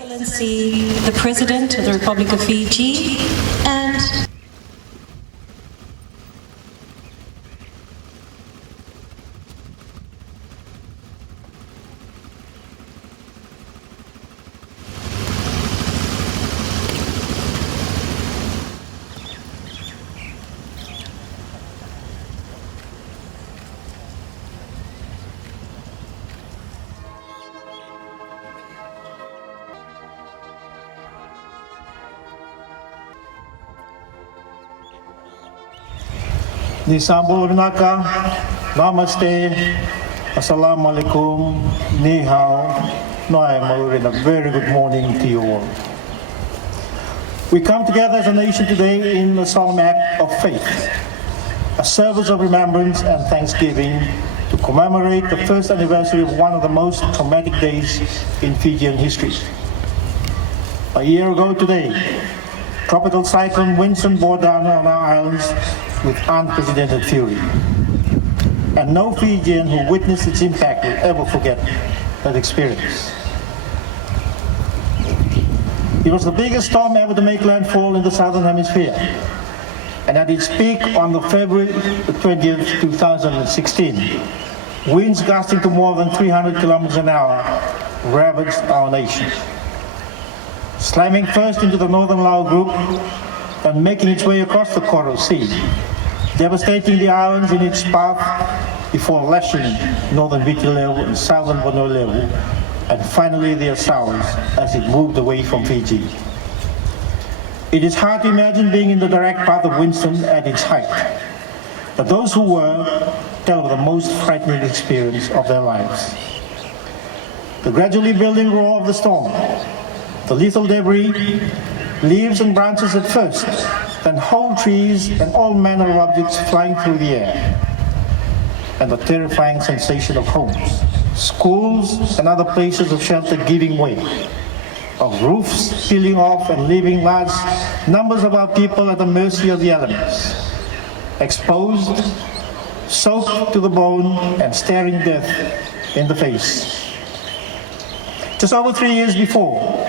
Excellency, the President of the Republic of Fiji, and Nisambul Vinaka, Namaste, Assalamualaikum, Ni Hao, Noai Malurin, a very good morning to you all. We come together as a nation today in a solemn act of faith, a service of remembrance and thanksgiving to commemorate the first anniversary of one of the most traumatic days in Fijian history. A year ago today, tropical cyclone Winston bore down on our islands with unprecedented fury. And no Fijian who witnessed its impact will ever forget that experience. It was the biggest storm ever to make landfall in the southern hemisphere. And at its peak on the February 20th, 2016, winds gusting to more than 300 kilometers an hour ravaged our nation. Slamming first into the northern Lao group and making its way across the Coral Sea, devastating the islands in its path before lashing northern Viti-Levu and southern Vanua-Levu, and finally the Azores as it moved away from Fiji. It is hard to imagine being in the direct path of Winston at its height, but those who were tell of the most frightening experience of their lives. The gradually building roar of the storm, the lethal debris, leaves and branches at first, then whole trees and all manner of objects flying through the air, and the terrifying sensation of homes, schools and other places of shelter giving way, of roofs peeling off and leaving large numbers of our people at the mercy of the elements, exposed, soaked to the bone and staring death in the face. Just over 3 years before,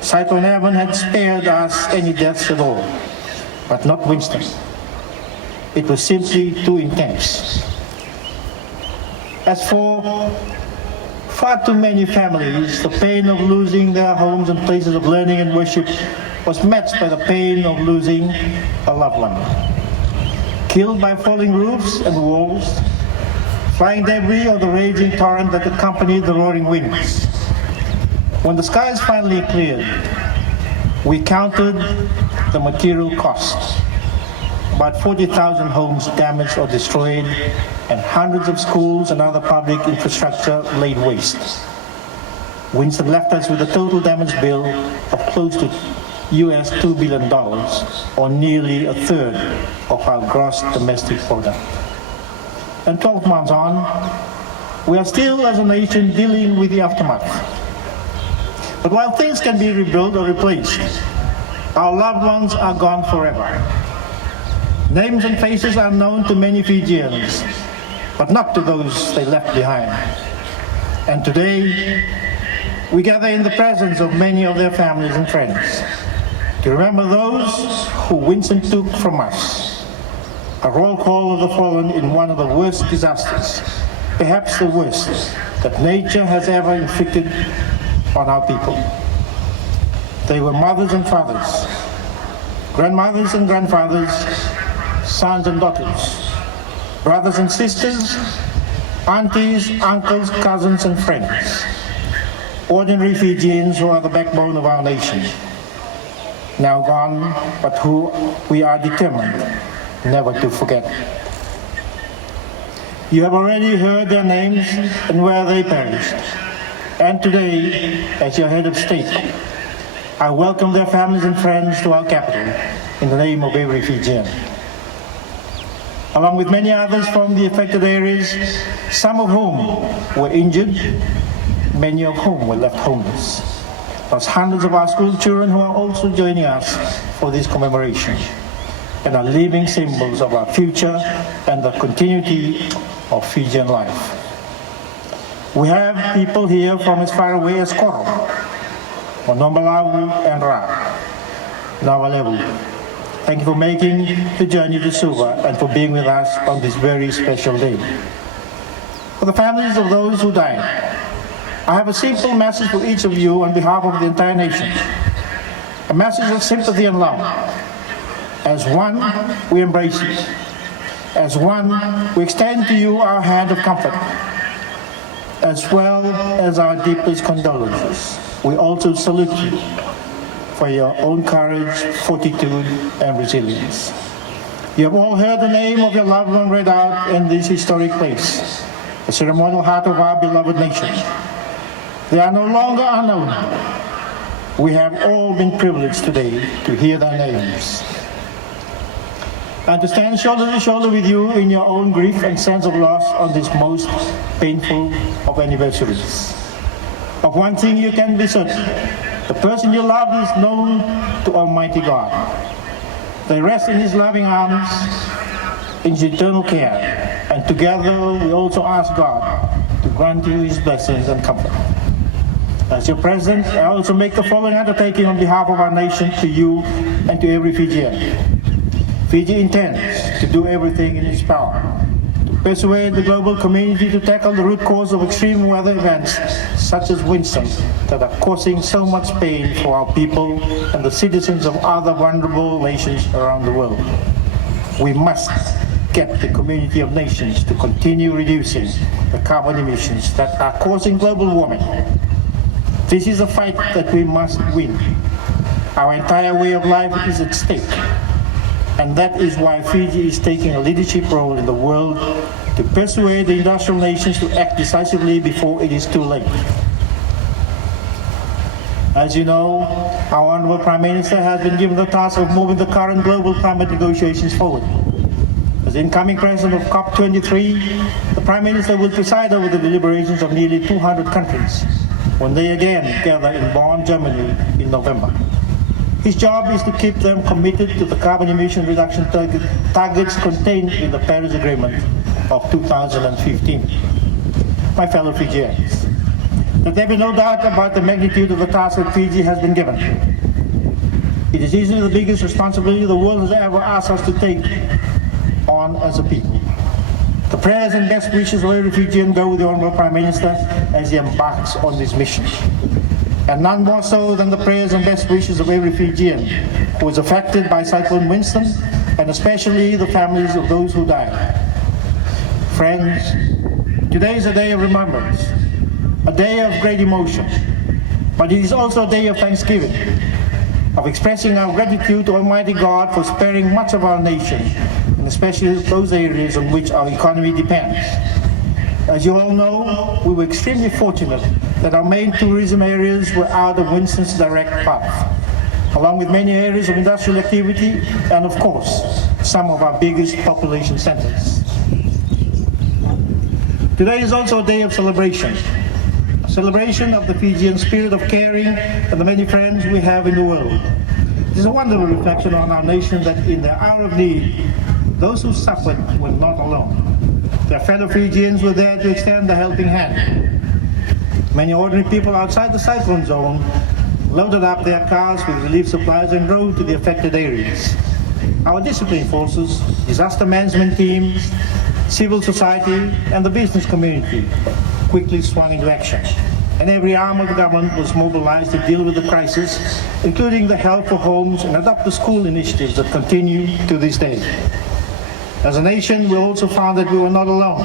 Cyclone Evan had spared us any deaths at all, but not Winston. It was simply too intense. As for far too many families, the pain of losing their homes and places of learning and worship was matched by the pain of losing a loved one. Killed by falling roofs and walls, flying debris or the raging torrent that accompanied the roaring winds. When the skies finally cleared, we counted the material costs. About 40,000 homes damaged or destroyed, and hundreds of schools and other public infrastructure laid waste. Winston left us with a total damage bill of close to US $2 billion, or nearly a third of our gross domestic product. And 12 months on, we are still as a nation dealing with the aftermath. But while things can be rebuilt or replaced, our loved ones are gone forever. Names and faces are known to many Fijians, but not to those they left behind. And today, we gather in the presence of many of their families and friends to remember those who Winston took from us. A roll call of the fallen in one of the worst disasters, perhaps the worst, that nature has ever inflicted on our people. They were mothers and fathers, grandmothers and grandfathers, sons and daughters, brothers and sisters, aunties, uncles, cousins and friends. Ordinary Fijians who are the backbone of our nation. Now gone, but who we are determined never to forget. You have already heard their names and where they perished. And today, as your head of state, I welcome their families and friends to our capital in the name of every Fijian. Along with many others from the affected areas, some of whom were injured, many of whom were left homeless. Plus hundreds of our school children who are also joining us for this commemoration and are living symbols of our future and the continuity of Fijian life. We have people here from as far away as Coral, Onomalawu and Ra, Nawalewu. Thank you for making the journey to Suva and for being with us on this very special day. For the families of those who died, I have a simple message for each of you on behalf of the entire nation. A message of sympathy and love. As one, we embrace you. As one, we extend to you our hand of comfort, as well as our deepest condolences. We also salute you for your own courage, fortitude, and resilience. You have all heard the name of your loved one read out in this historic place, the ceremonial heart of our beloved nation. They are no longer unknown. We have all been privileged today to hear their names and to stand shoulder to shoulder with you in your own grief and sense of loss on this most painful of anniversaries. Of one thing you can be certain, the person you love is known to Almighty God. They rest in His loving arms, in His eternal care, and together we also ask God to grant you His blessings and comfort. As your President, I also make the following undertaking on behalf of our nation to you and to every Fijian. Fiji intends to do everything in its power to persuade the global community to tackle the root cause of extreme weather events such as Winston that are causing so much pain for our people and the citizens of other vulnerable nations around the world. We must get the community of nations to continue reducing the carbon emissions that are causing global warming. This is a fight that we must win. Our entire way of life is at stake. And that is why Fiji is taking a leadership role in the world to persuade the industrial nations to act decisively before it is too late. As you know, our Honourable Prime Minister has been given the task of moving the current global climate negotiations forward. As incoming President of COP23, the Prime Minister will preside over the deliberations of nearly 200 countries when they again gather in Bonn, Germany in November. His job is to keep them committed to the carbon emission reduction targets contained in the Paris Agreement of 2015. My fellow Fijians, let there be no doubt about the magnitude of the task that Fiji has been given. It is easily the biggest responsibility the world has ever asked us to take on as a people. The prayers and best wishes of every Fijian go with the Honourable Prime Minister as he embarks on this mission. And none more so than the prayers and best wishes of every Fijian who was affected by Cyclone Winston, and especially the families of those who died. Friends, today is a day of remembrance, a day of great emotion, but it is also a day of thanksgiving, of expressing our gratitude to Almighty God for sparing much of our nation, and especially those areas on which our economy depends. As you all know, we were extremely fortunate that our main tourism areas were out of Winston's direct path, along with many areas of industrial activity and, of course, some of our biggest population centers. Today is also a day of celebration, a celebration of the Fijian spirit of caring and the many friends we have in the world. It is a wonderful reflection on our nation that in the hour of need, those who suffered were not alone. Their fellow Fijians were there to extend a helping hand. Many ordinary people outside the cyclone zone loaded up their cars with relief supplies and drove to the affected areas. Our discipline forces, disaster management teams, civil society, and the business community quickly swung into action. And every arm of the government was mobilized to deal with the crisis, including the Help for Homes and Adopt a School initiatives that continue to this day. As a nation, we also found that we were not alone,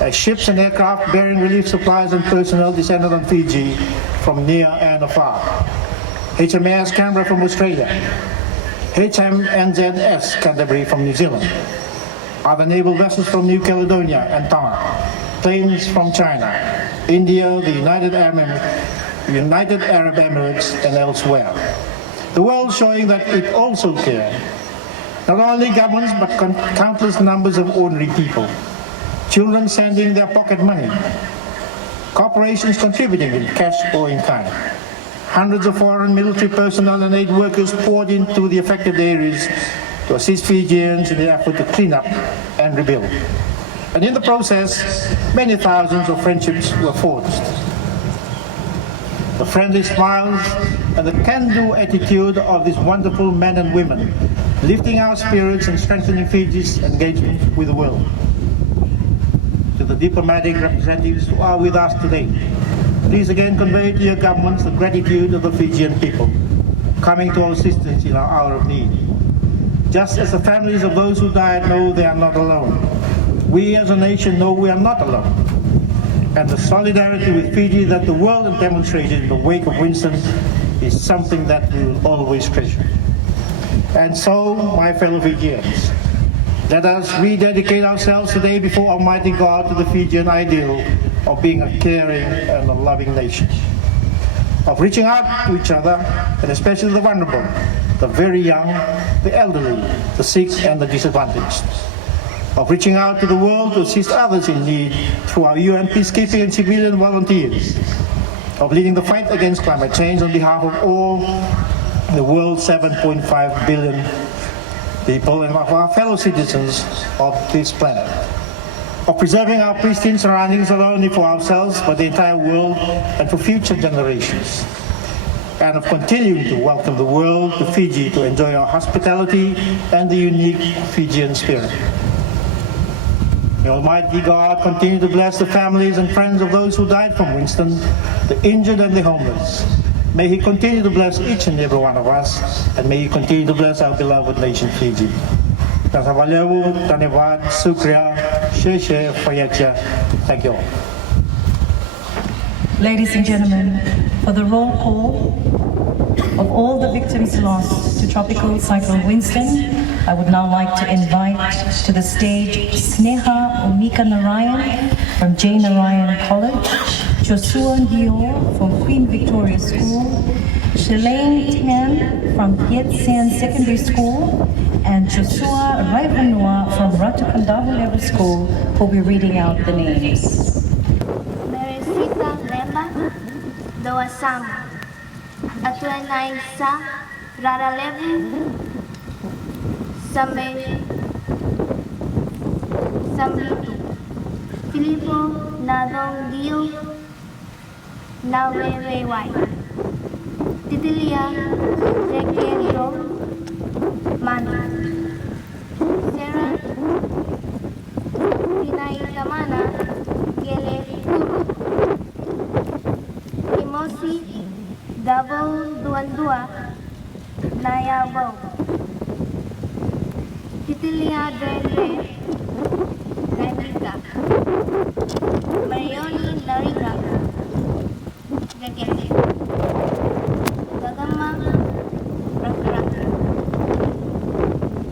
as ships and aircraft bearing relief supplies and personnel descended on Fiji from near and afar. HMAS Canberra from Australia, HMNZS Canterbury from New Zealand, other naval vessels from New Caledonia and Tonga, planes from China, India, the United Arab Emirates, and elsewhere. The world showing that it also cared. Not only governments, but countless numbers of ordinary people. Children sending their pocket money. Corporations contributing in cash or in kind. Hundreds of foreign military personnel and aid workers poured into the affected areas to assist Fijians in the effort to clean up and rebuild. And in the process, many thousands of friendships were forged. the friendly smiles, and the can-do attitude of these wonderful men and women, lifting our spirits and strengthening Fiji's engagement with the world. To the diplomatic representatives who are with us today, please again convey to your governments the gratitude of the Fijian people, coming to our assistance in our hour of need. Just as the families of those who died know they are not alone, we as a nation know we are not alone. And the solidarity with Fiji that the world has demonstrated in the wake of Winston is something that we will always treasure. And so, my fellow Fijians, let us rededicate ourselves today before Almighty God to the Fijian ideal of being a caring and a loving nation, of reaching out to each other, and especially the vulnerable, the very young, the elderly, the sick and the disadvantaged, of reaching out to the world to assist others in need through our UN peacekeeping and civilian volunteers, of leading the fight against climate change on behalf of all the world's 7.5 billion people and of our fellow citizens of this planet, of preserving our pristine surroundings not only for ourselves but the entire world and for future generations, and of continuing to welcome the world to Fiji to enjoy our hospitality and the unique Fijian spirit. May Almighty God continue to bless the families and friends of those who died from Winston, the injured and the homeless. May He continue to bless each and every one of us, and may He continue to bless our beloved nation, Fiji. Thank you all. Ladies and gentlemen, for the roll call of all the victims lost to Tropical Cyclone Winston, I would now like to invite to the stage Sneha Omika Narayan from J. Narayan College, Joshua Dior from Queen Victoria School, Shalane Tan from Piet San Secondary School, and Joshua Raivanua from Ratukandahu Level School who will be reading out the names. Meresita Lemba, Doasam, Atuanay Sa, Rara Levu, Samlitu, Filipo Nadong Dio, Nawewewai, Titilia Requero, Manu, Sarah, Pinay Tamana, Gele Puro, Timosi, Double Duandua, Nayabo, Titilia Dele, Ranika, Marioni Nariga, Gagete, Gagama, Rakrak,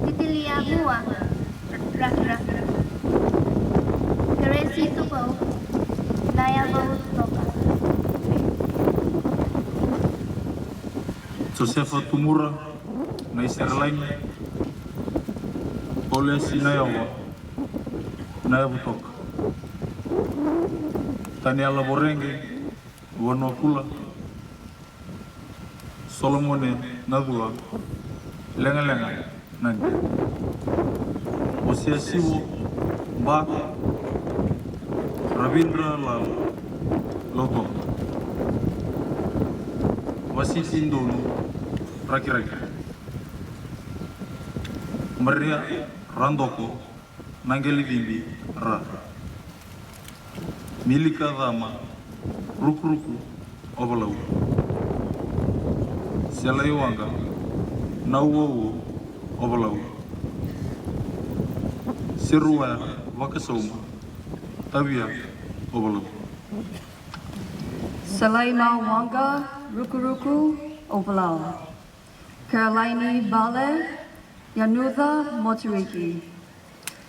Titilia Mua, Rakrak, Teresi Tupo, Nayabo Toka. Josefa Tumura, Naiserlain, Ole Sinayawa, Nayabutok, Taniala Borenge, Wanokula, Solomone Nadua, Lenga Lenga, Nandi, Osia Siwo, Ba, Ravindra Lal, Loto, Wasiti Indonu, Raki Raki, Maria Randoko, Nangeli Vimbi, Ra, Milika Dama, Rukuruku, Ovalau, Selaiwanga, Nauo, Ovalau, Sirua, Wakasoma, Tavia, Ovalau. Salaima Wanga, Rukuruku, Ovalau. Carolini Bale, Yanuda Moturiki.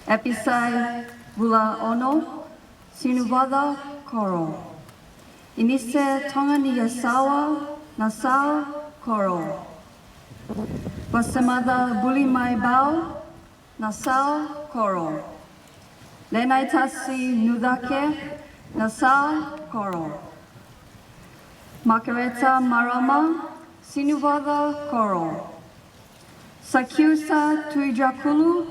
Episai Bula Ono, Sinuvada Koro. Inise Tongani Yasawa, Nassau Koro. Basamada Bulimai Bao, Nassau Koro. Lenaitasi Nudake, Nassau Koro. Makareta Marama, Sinuvada Koro. Sakyusa Tuijakulu,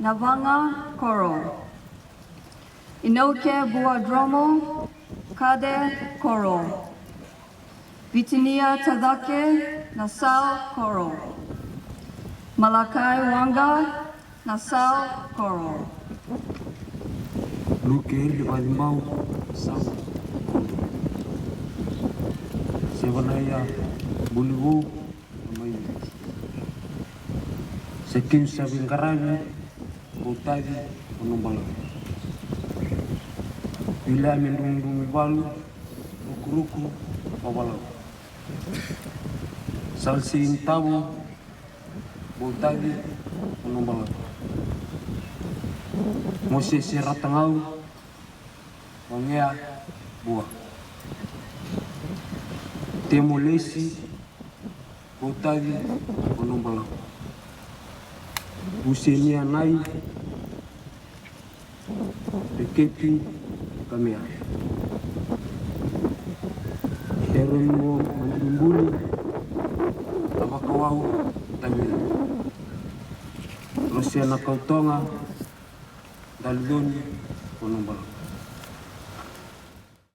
Navanga Koro. Inoke Buadromo, Kade Koro. Vitinia Tadake, Nassau Coral. Malakai Wanga, Nassau Coral. Luke Valimau, Sau. Sevanaya, Bulivu, Amai. Sekim Savingaravi, Botadi, Onombala. Bila Mendung Balu, Rukuruku, Babala. Salsi Tabu, Botadi, Onombala. Moses Ratangau, Wangea, Bua. Temolesi, Botadi, Onombala. Usenia Nai, Pekepi, Kamea. Teremo Mandumbuli, Tabakawau, Tamila. Rosiana Kautonga, Dalidoni, Onombala.